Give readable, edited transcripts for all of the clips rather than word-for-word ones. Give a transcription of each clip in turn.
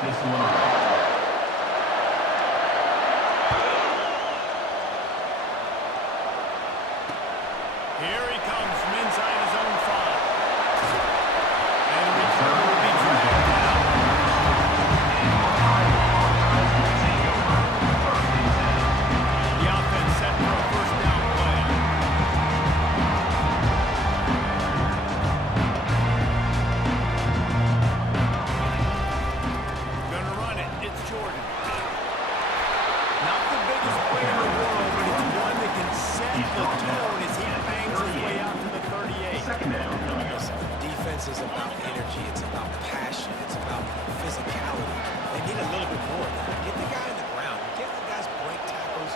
This one. Here he comes from inside his own 5. And the return will be dragged down. The offense set for a first down play. Gonna run it. It's Jordan. Not the biggest player in the world, but it's one that can set the tone as he bangs his way out to the 38. Second down. Listen, defense is about energy. It's about passion. It's about physicality. They need a little bit more of that. Get the guy in the ground. Get the guys break tackles.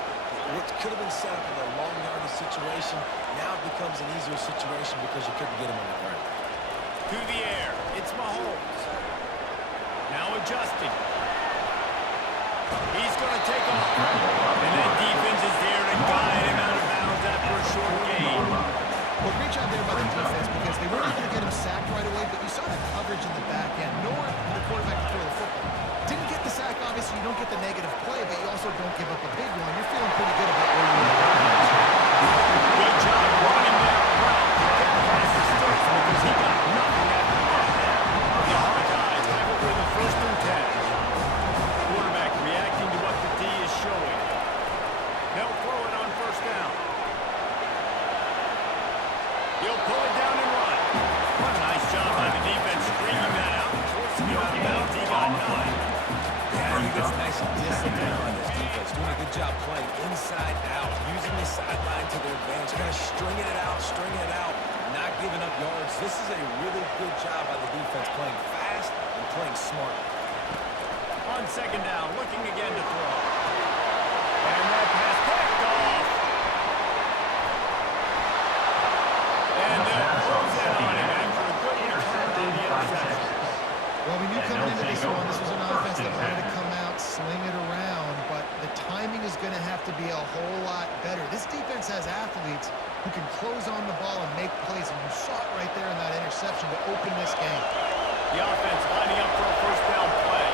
What could have been set up in a long yardage situation now becomes an easier situation because you couldn't get him on the ground. To the air. It's Mahomes. Now adjusting. He's going to take off. And that defense is there to guide him out of bounds after a short gain. Well, great job there by the defense because they weren't able to get him sacked right away, but you saw the coverage in the back end. Nowhere for the quarterback to throw the football. Didn't get the sack, obviously. You don't get the negative play, but you also don't give up a big one. You're feeling pretty good about where you are. Good job running that route to get past the sticks because he got nothing after that. The Hawkeyes have it with a 1st and 10. Quarterback reacting to what the D is showing. They'll throw it on 1st down. He'll pull it down and run. What a nice job by the defense stringing that out and forcing him out of bounds. He got 9. Yeah, I think that's nice discipline on this defense. Doing a good job playing inside out, using the sideline to their advantage, kind of stringing it out, not giving up yards. This is a really good job by the defense, playing fast and playing smart. On 2nd down, looking again to throw. And that pass picked off. And they'll close in on him after a good return on the interception. Well, we knew coming into this one, this was an offense that wanted to come out, sling it around, but the timing is going to have to be a whole lot better. This defense has athletes who can close on the ball and make plays, and you saw it right there in that interception to open this game. The offense lining up for a 1st down play.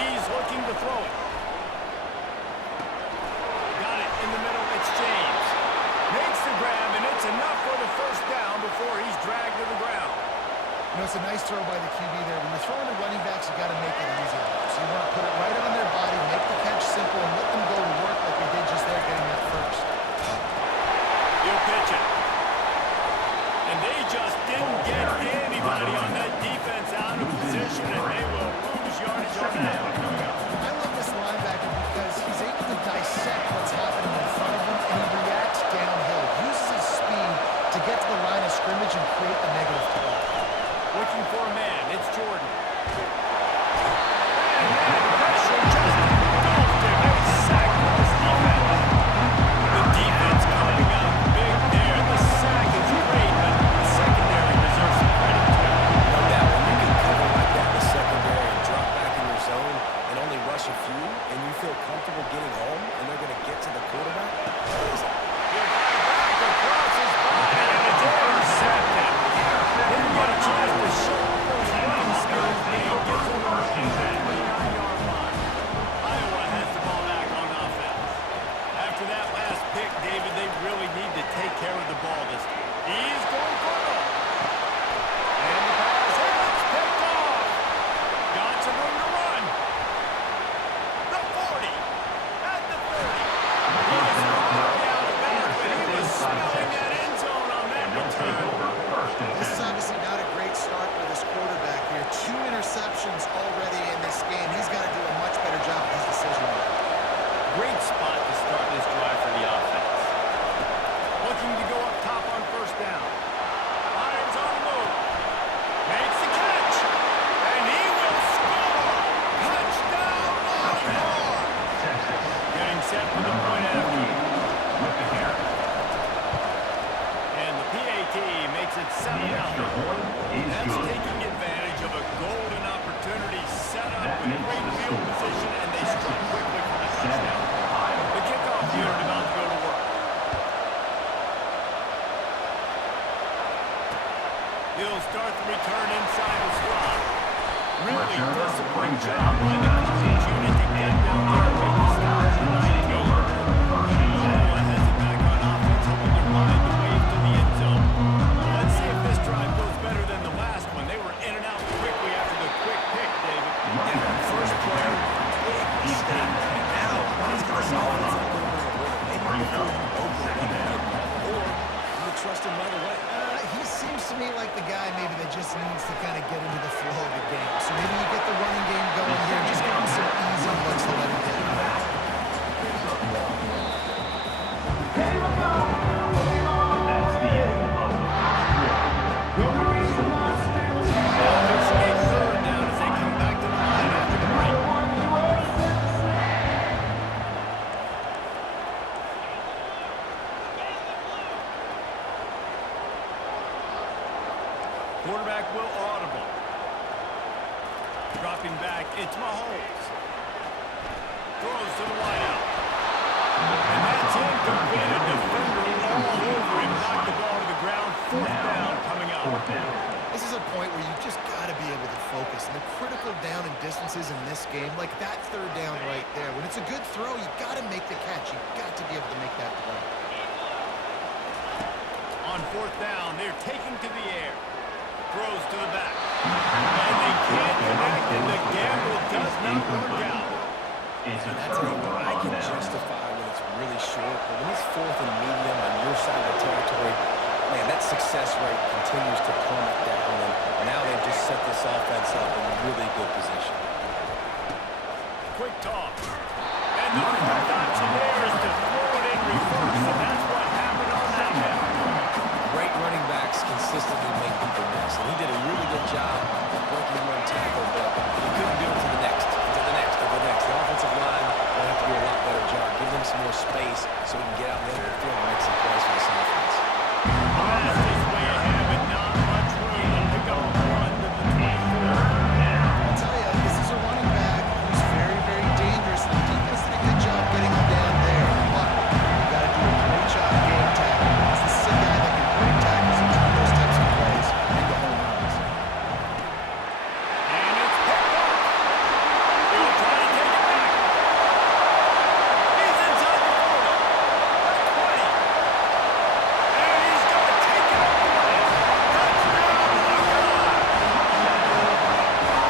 He's looking to throw it. Got it in the middle. It's James. Makes the grab, and it's enough for the 1st down before he's dragged to the ground. You know, it's a nice throw by the QB there. When you're throwing the running backs, you got to make it easy. So you want to put it right on their body, make the catch simple, and let them go to work like they did just there getting that 1st. He'll pitch it. And they just didn't get anybody on that defense out of position, and they will lose yardage on that. I love this linebacker because he's able to dissect what's happening in front of him, and he reacts downhill, uses his speed to get to the line of scrimmage and create the negative play. Looking for a man. It's Jordan. And that pressure just engulfed him. They sacked this defense. The defense coming out big there. The sack is great, but the secondary deserves some credit too. No doubt, when you can cover like that in the secondary and drop back in your zone and only rush a few, and you feel comfortable getting home, and they're going to get to the quarterback, amazing. He'll fly back across his body, and it's intercepted. Didn't get a chance to show those running skills. He gets him to the 29-yard line. Iowa has the ball back on offense. After that last pick, David, they really need to take care of the ball this time. He's going for it. And the pass hits, picked off. Got some room to run. The 40, at the 30. He was probably out of bounds, but he was smelling that end zone on that return. This is obviously not a great start for this quarterback here. 2 interceptions already in this game. He's got to do a much better job of his decision making. Great spot to start this drive for the offense. Looking to go up top on 1st down. He'll start the return inside the slot. Really disciplined job by the coverage unit to get down there and make the stop at the 19. Iowa has it back on offense, hoping to ride the wave to the end zone. Well, let's see if this drive goes better than the last one. They were in and out quickly after the quick pick, David. Yeah, first player, big mistake. And now, let's get this offense in a little bit of rhythm. Maybe before you open it, or do you trust him right away? He seems to me like the guy maybe that just needs to kind of get into the flow of the game. So maybe you get the running game going here, just give him some easy looks to let him get it. Offense gets third down as they come back to the line after the break. Quarterback will audible. Dropping back, it's Mahomes. Throws to the wideout. And that's incomplete. A defender all over him. Knocked the ball to the ground. Fourth down coming up. This is a point where you just got to be able to focus. And the critical down and distances in this game, like that third down right there, when it's a good throw, you got to make the catch. You got to be able to make that play. On fourth down, they're taking to the air. Throws to the back. And they can't connect, and the gamble does not work out. And that's I can justify when it's really short, but when it's fourth and medium on your side of the territory, man, that success rate continues to plummet down, and now they've just set this offense up in really good position. Quick toss. And the first option there is to throw it in reverse, and that's what happened on that one. Great running backs consistently make people miss, and he did a really good job of breaking one tackle, but he couldn't do it to the next, to the next, to the next. The offensive line will have to do a lot better job. Give them some more space so he can get out in the field and make some plays for this offense. Pass is way ahead, but not much room to pick up a run to the 24. I'll tell you, this is a running back who's very, very dangerous. The defense did a good job getting him down there, but you got to do a great job game tackling. This is a guy that can break tackles and turn those types of plays into home runs. And it's picked up. He'll try to take it back. He's inside the 40. The 20. And he's going to take it all the way. Touchdown, Buckeyes.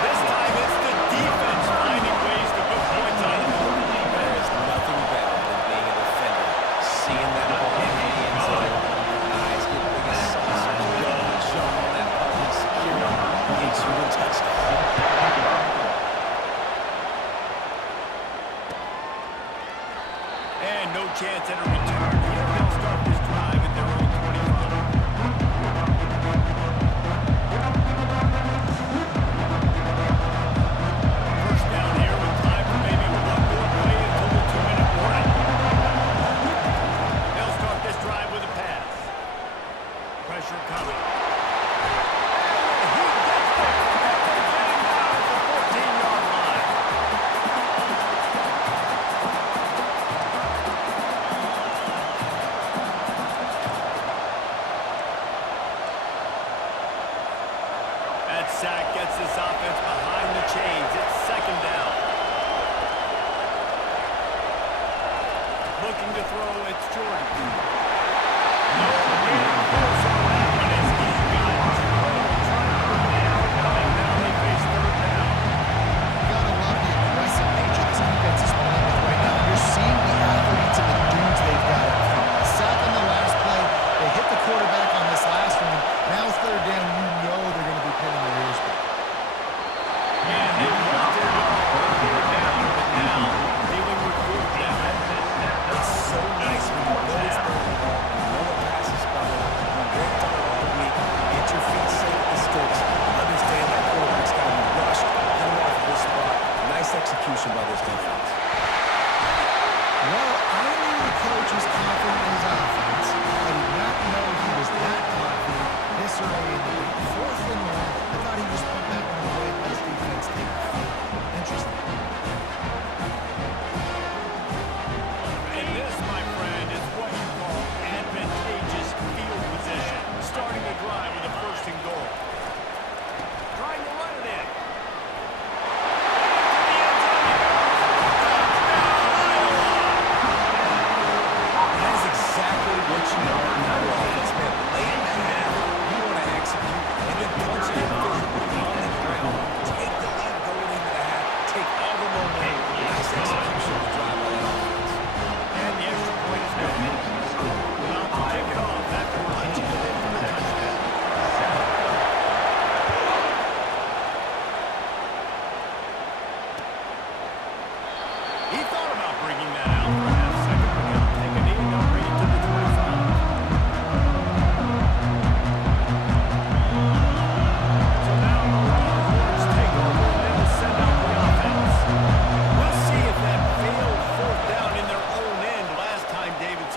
This time it's the defense finding ways to put points on the board. There is nothing better than being a defender, seeing that ball in the end zone, eyes get big as saucer, and go and jump on that public security, gets you a touchdown. And no chance at a return here. They'll start this drive at their own 25. First down here with time for maybe one more play until the 2-minute warning. They'll start this drive with a pass. Pressure coming. He gets there. And they get him down at the 14-yard line. That sack gets this offense behind the chains. It's second down. Looking to throw, it's Jordan. No, getting close on that one as he got trouble trying to bring it out, and now they face third down. You got to love the aggressive nature this defense is playing with right now. You're seeing the athletes and the dudes they've got up front. A sack on the last play. They hit the quarterback on this last one. Now third down, you know they're going to be pinning their ears back. And they wanted it all on third down, but now dealing with fourth down. It's so nice when you know it's third and long, you know the pass is coming, you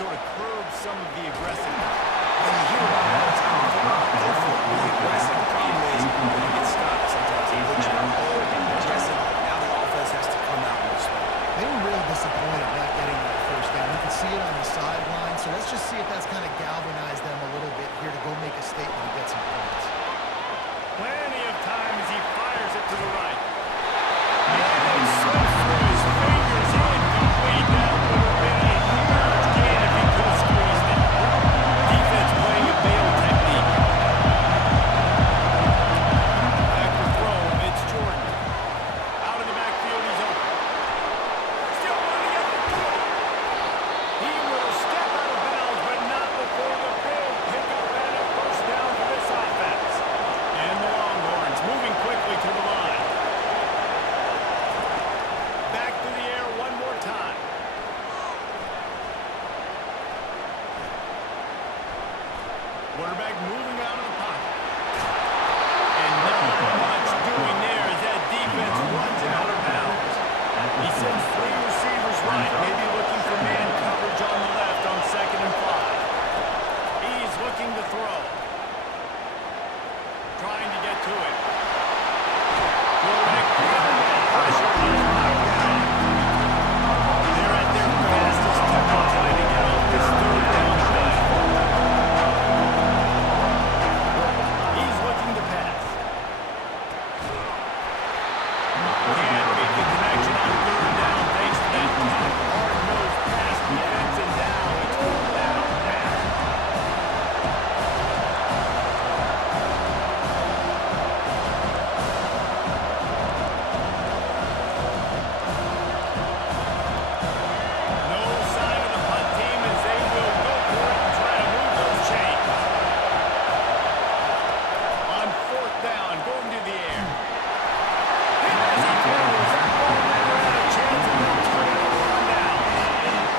sort of curb some of the aggressiveness. When you hear about it all the time, go for it, be aggressive. The problem is, when you get stopped sometimes, it puts you on hold and aggressive. Now the offense has to come out and respond. They were really disappointed not getting that first down. You can see it on the sideline. So let's just see if that's kind of galvanized them a little bit here to go make a statement and get some points. Plenty of time as he fires it to the right. And it slips through his fingers incomplete. That would have been a huge gain if he could have squeezed it. Defense playing a bail technique. Back to throw, it's Jordan. Out of the backfield, he's open. Still running at the 20. He will step out of bounds, but not before the big pickup and a first down for this offense. And the Longhorns moving quickly to the line. Back to the air one more time. Quarterback moving out of the pocket. And not much doing there as that defense runs it out of bounds. He sends three receivers right, maybe looking for man coverage on the left on 2nd and 5. He's looking to throw. Trying to get to it. Quarterback pressure is knocked down. They're at their fastest tempo trying to get off this third down play. He's looking to pass. Can't make the connection on third down thanks to that hard-nosed pass defense, and now it's fourth down. No sign of the punt team as they will go for it and try to move those chains. On 4th down, going to the air. And as he throws, that ball never had a chance, and they'll turn it over on down.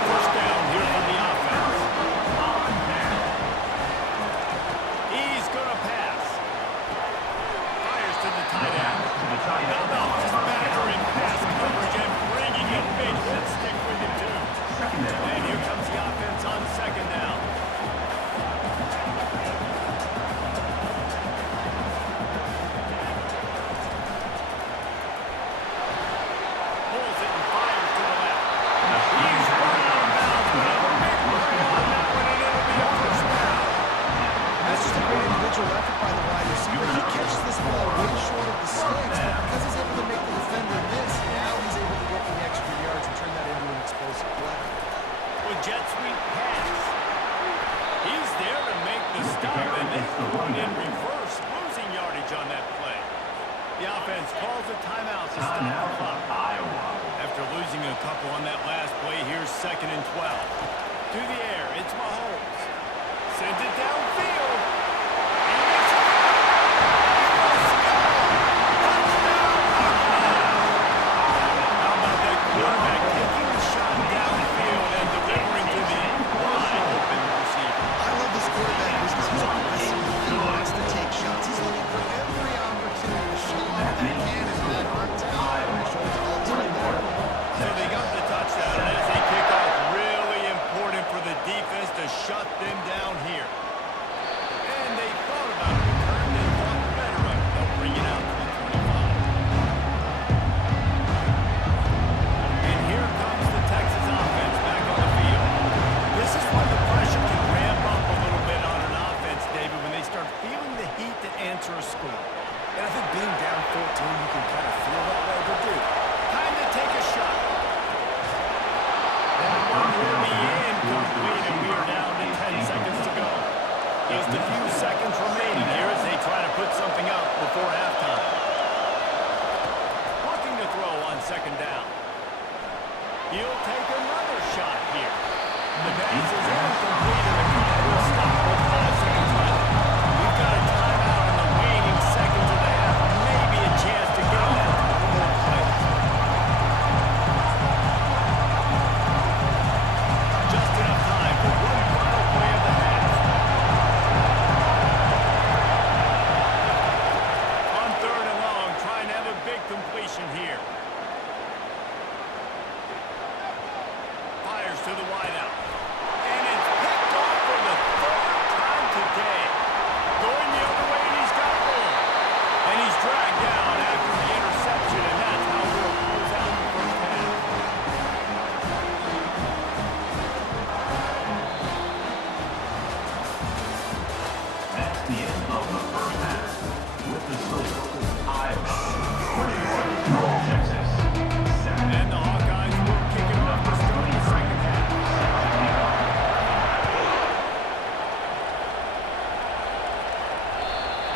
First down here for the offense. He's going to pass. Fires to the tight end. Now the backer in pass coverage and bringing a big hit stick with him too. And here comes the offense on 2nd down. Pulls it and fires to the left. He's run out of bounds, but a big play on that one, and it'll be a first down. That's just a great individual effort by the wide receiver. He catches this ball way short of the sticks, but because he's able to make the defender miss, now he's able to get the extra yards and turn that into an explosive play. With jet sweep pass. He's there to make the stop, and they throw it in reverse, losing yardage on that play. The offense calls a timeout to stop the clock. After losing a couple on that last play, here's 2nd and 12. To the air, it's Mahomes. Sends it downfield. And it's touchdown, Hawkeyes! How about that quarterback taking the shot downfield and delivering to the wide open receiver? I love this quarterback because he's aggressive. He wants to take shots. He's looking for every opportunity to show off that cannon and that arm talent. And show it to all his right there. So they got the touchdown, and as they kick off, really important for the defense to shut them down here. And they thought about a return, they thought better of it. They'll bring it out to the 25. And here comes the Texas offense back on the field. This is when the pressure can ramp up a little bit on an offense, David, when they start feeling the heat to answer a score. And I think being down 14, you can kind of feel that way, but dude, Time to take a shot. That one will be incomplete, and we are down to 10 seconds to go. Just a few seconds remaining here as they try to put something up before halftime. Looking to throw on 2nd down. He'll take another shot here. The pass is incomplete, and the clock will stop with 5 seconds left. We've got a timeout in the waning seconds of the half. Maybe a chance to get off a couple more plays. Just enough time for one final play of the half. On 3rd and long, trying to have a big completion here. Fires to the wideout. And it's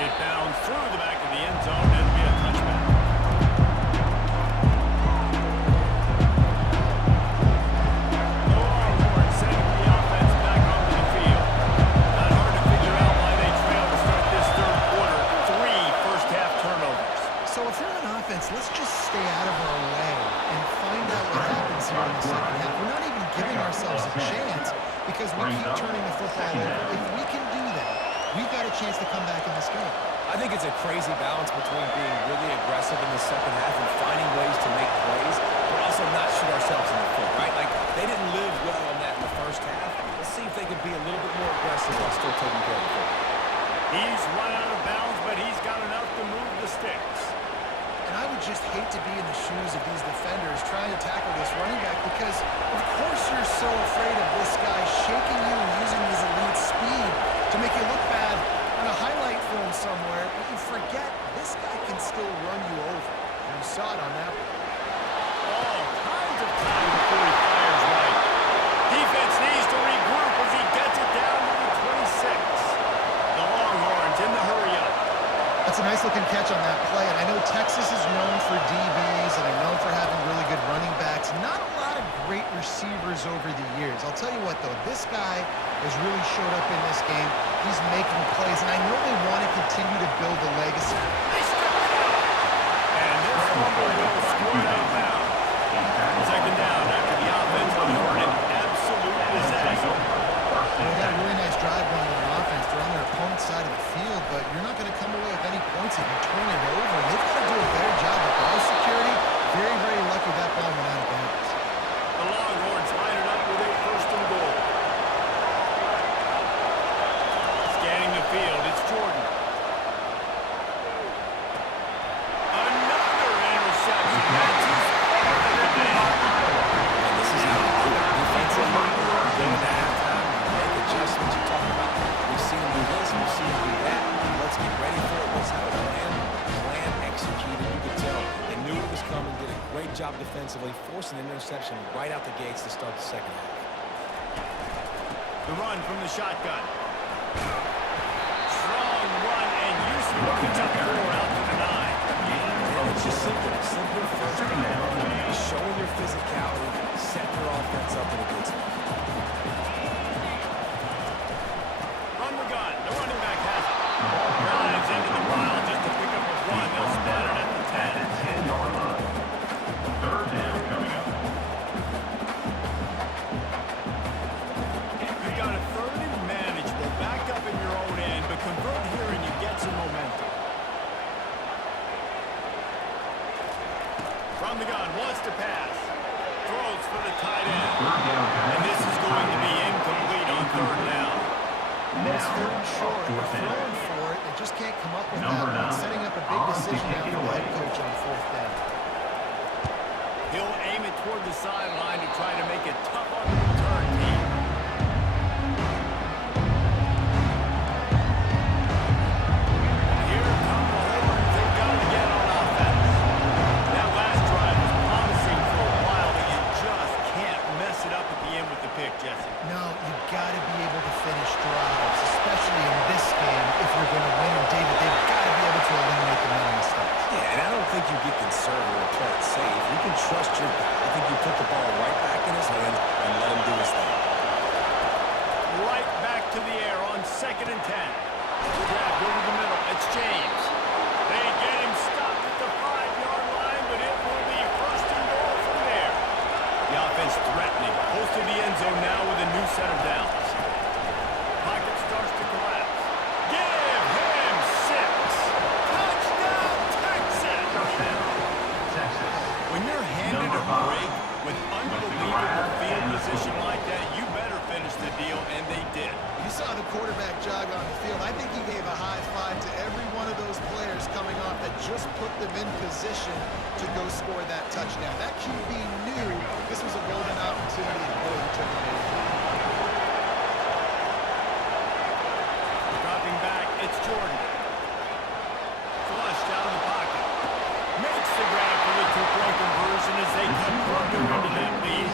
It bounds through the back of the end zone. It'll be a touchback. The Longhorns sending the offense back onto the field. Not hard to figure out why they trail to start this third quarter. 3 first-half turnovers. So if you're on offense, let's just stay out of our way and find out what happens here in the second half. We're not even giving ourselves a chance because we keep turning the football over. If we can do that, we've got a chance to come back in this game. I think it's a crazy balance between being really aggressive in the second half and finding ways to make plays, but also not shoot ourselves in the foot, right? Like, they didn't live well on that in the first half. Let's see if they could be a little bit more aggressive while still taking care of the football. He's run out of bounds, but he's got enough to move the sticks. And I would just hate to be in the shoes of these defenders trying to tackle this running back because, of course, you're so afraid of this guy shaking you and using his elite speed to make you look bad on a highlight film somewhere, but you forget this guy can still run you over. And you saw it on that one. All kinds of time before he fires right. Defense needs to regroup as he gets it down to the 26. The Longhorns in the hurry-up. That's a nice-looking catch on that play, and I know Texas is known for DBs, and they're known for having really good running backs. Not a lot of great receivers over the years. I'll tell you what, though, this guy has really showed up in this game. He's making plays, and I know they want to continue to build a legacy. They strip it out. And this fumble will score out of bounds. Second down after the offense scored an absolute disaster. They got a really nice drive going on offense. They're on their opponent's side of the field, but you're not going to come away with any points if you turn it over. They've got to do a better job of ball security. Very, very lucky that ball went out of bounds. The Longhorns line it up with a first and goal. Scanning the field, it's Jordan. Another interception. That's his third down. And this is how you do it. Defensively, you go into halftime, you make adjustments. You talk about, we've seen them do this, we've seen them do that. Let's get ready for it. Let's have a plan. Plan executed. You could tell they knew it was coming, did a great job defensively, forcing an interception right out the gates to start the second half. The run from the shotgun. Strong run, and Houston picks up 4 out to the 9. And it's just simple. Simple first down, showing your physicality, setting your offense up in a good spot. Run the gun. The running back has it. Drives into the pile just to pick up a run. They'll spot it at the 10. Third down coming up. You've got a third and manageable. Back up in your own end, but convert here and you get some momentum. From the gun, wants to pass. Throws for the tight end. Third down And coming this is going to be incomplete on third down. It's third and short. They're fourth down. throwing for it. They just can't come up with Number that one. 9, Setting up a big decision now for the Ezekiel head coach on fourth down. He'll aim it toward the sideline to try to make it tough on the return team. Here come the Horns. They've got it again on offense. That last drive was promising for a while, but you just can't mess it up at the end with the pick, Jesse. No, you've got to be able to finish drives, especially in this game if you're going to win. And David, they've got to be able to eliminate the mental mistakes. Yeah, and I don't think you get conservative or play it safe. You can trust your guy. I think you put the ball right back in his hands and let him do his thing. Right back to the air on 2nd and 10. Grab over the middle. It's James. They get him stopped at the 5-yard line, but it will be first and goal from there. The offense threatening. Close to the end zone now with a new set of downs. Pocket starts to collapse. Give him 6. Touchdown, Texas! Texas. When you're handed a break with unbelievable field position like that, you better finish the deal, and they did. You saw the quarterback jog on the field. I think he gave a high five to every one of those players coming off that just put them in position to go score that touchdown. That QB knew this was a golden opportunity, and boy, he took advantage. Dropping back, it's Jordan. Flushed out of the pocket. Makes the grab for the 2-point conversion as they cut further into that lead.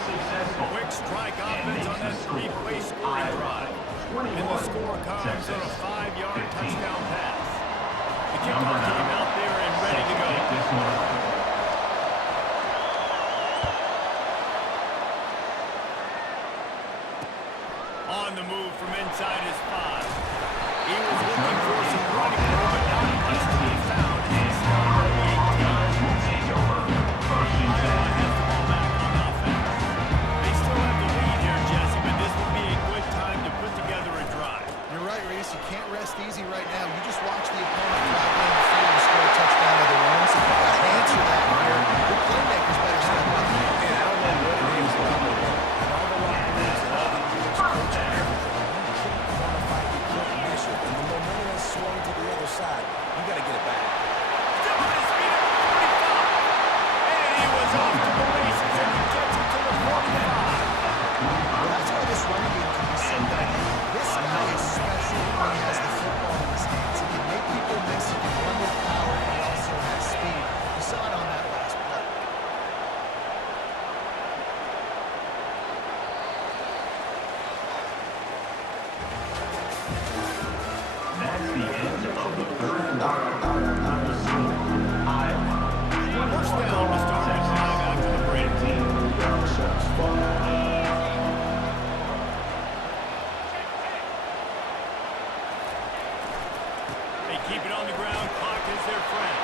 Quick strike offense on that 3-play scoring drive. And the score comes on a 5-yard touchdown pass. kickoff team out there and ready to go. Take this one away. On the move from inside his 5. He was looking for some running room, but not much to be found as he started at the 18. Will take over. First and Iowa 10. has the ball back on offense. They still have the lead here, Jesse, but this would be a good time to put together a drive. You're right, Reese. You can't rest easy right now. You just watch the opponent drive down the field and score a touchdown of their own. So you got to answer that here. Your playmakers better step up. And I don't know what it is about the win. And all the locker rooms and all the years coaching everything. You can't quantify, you can't measure. And the momentum has swung to the other side. You got to get it back. Still on his feet at the 45. And he was off to the races, and he gets it to the 45. Well, that's why this running game can be so dynamic. This guy is special when he has the football in his hands. He can make people miss, he can run with power, and he also has speed. You saw it on that last play. That's the end of the third quarter. Iowa. First down to start the drive after the break. They keep it on the ground. Clock is their friend.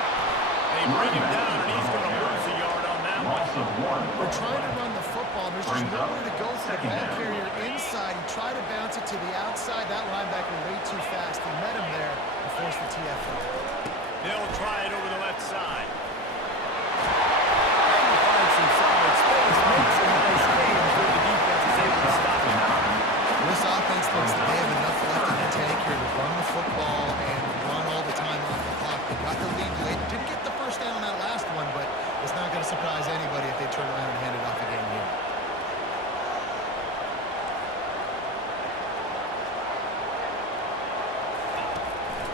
They bring him down, and he's going to lose a yard on that one. Loss of 1. They're trying to run the football. There's just Brings up nowhere to go for the second ball down. carrier inside. He tried to bounce it to the outside. That linebacker way too fast. He met him there and forced the TFL. They'll try it over the left side. And he finds some solid space. Makes a nice game before the defense is able to stop him. This offense thinks that they have enough left in the tank here to run the football and run all the time off the clock. They got the lead late. Didn't get the first down on that last one, but it's not going to surprise anybody if they turn around and hand it off again here.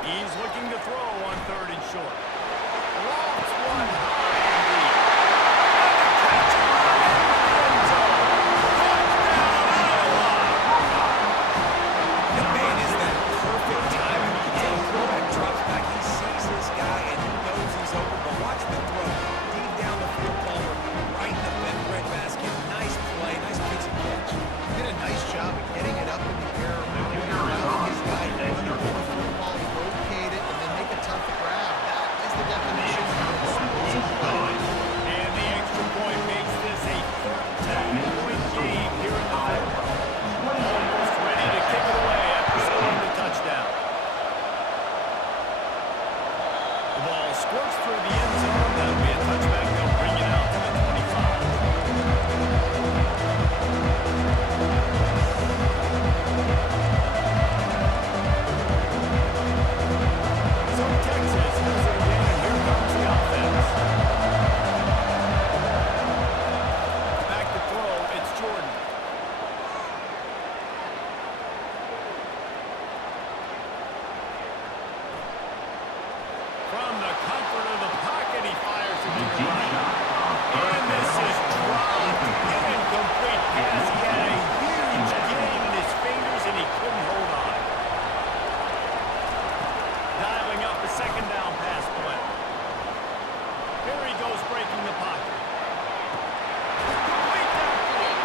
He's looking to throw on 3rd and short. Lofts one high and deep. And the catch right in the end zone. Touchdown, Iowa! And man, is that perfect timing. You can tell the quarterback drops back. He sees his guy, and he knows he's open. But watch the throw. Deep down the field, Palmer, right in the bent bread basket. Nice play, nice pitch and catch. He did a nice job of getting it up in the air, moving around his guy, running the football, locate it, and then make a tough grab. That is the definition of an explosive play. And the extra point makes this a 13-point game here in the fourth. Almost ready to kick it away after scoring the touchdown. The ball squirts through the end zone. That'll be a touchback. They'll bring it out to the 25. So Texas has it again, and here comes the offense. Back to throw, it's Jordan. From the comfort of the pocket, he fires it to the right. And this is dropped. Incomplete pass. He had a huge game in his fingers, and he couldn't hold on. Dialing up the second down pass play. Here he goes breaking the pocket. Complete downfield.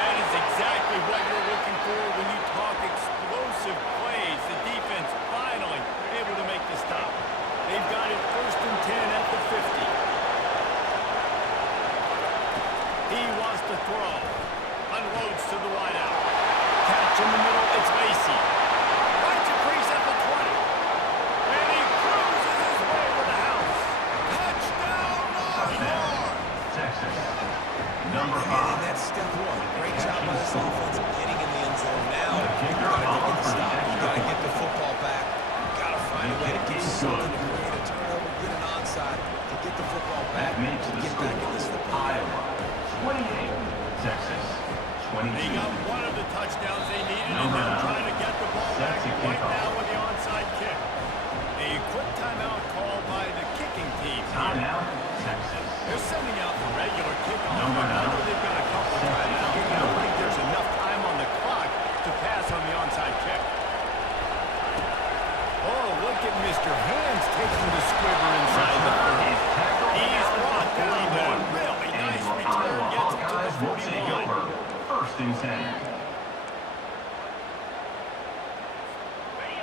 That is exactly what you're looking for when you talk explosive plays. The defense finally able to make the stop. They've got it 1st and 10 at the 50. He wants to throw. Unloads to the wide out. Catch in the middle. It's Macy. Finds a crease at the 20. And he cruises his way to the house. Touchdown, Longhorn! Texas. Number And 5. that's step one. Great job by this offense of getting in the end zone. Now, The you kicker got to off get the for the stop. You extra got to point. get the football back. You got to find a way to do something to create a turnover, get an onside, to get the football back, That makes to the get score back in this football. Iowa 28, Texas They 22. got one of the touchdowns they needed, and Number they'll 9. try to get the at Mr. Hands taking the squibber inside the 30. He's brought down there. Really nice return. Gets him to the 41. First and 10.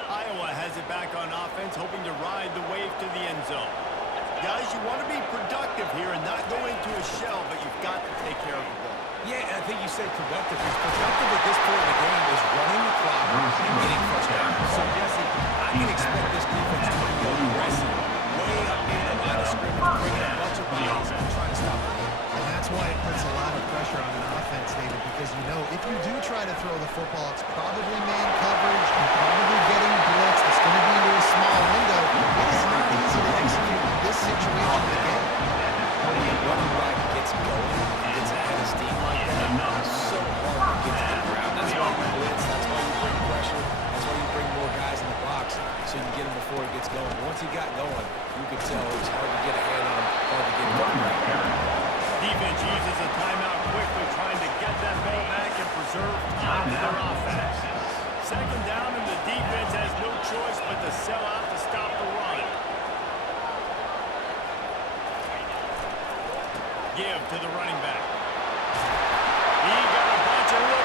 Iowa has it back on offense, hoping to ride the wave to the end zone. Guys, you want to be productive here and not go into a shell, but you've got to take care of the ball. Yeah, and I think you said productive. He's productive at this point in the game is running the clock and getting first down. So, Jesse, I can expect this defense to be aggressive, way up near the line of scrimmage, bringing a bunch of bodies and trying to stop them. And that's why it puts a lot of pressure on an offense, David, because you know if you do try to throw the football, it's probably man coverage, you're probably getting blitzed, it's going to be into a small window. It is not easy to execute in this situation of the game. When the running back gets going and gets ahead of steam like that, it's so hard to get to the ground. That's why you blitz, that's why you bring pressure, that's why you bring more guys in the box so you can get him before he gets going. Once he got going, you could tell it was hard to get a hand on him, hard to get him to the ground. Defense uses a timeout quickly, trying to get that ball back and preserve time to their offense. Second down, and the defense has no choice but to sell out to stop the run. Give to the running back. He got a bunch of room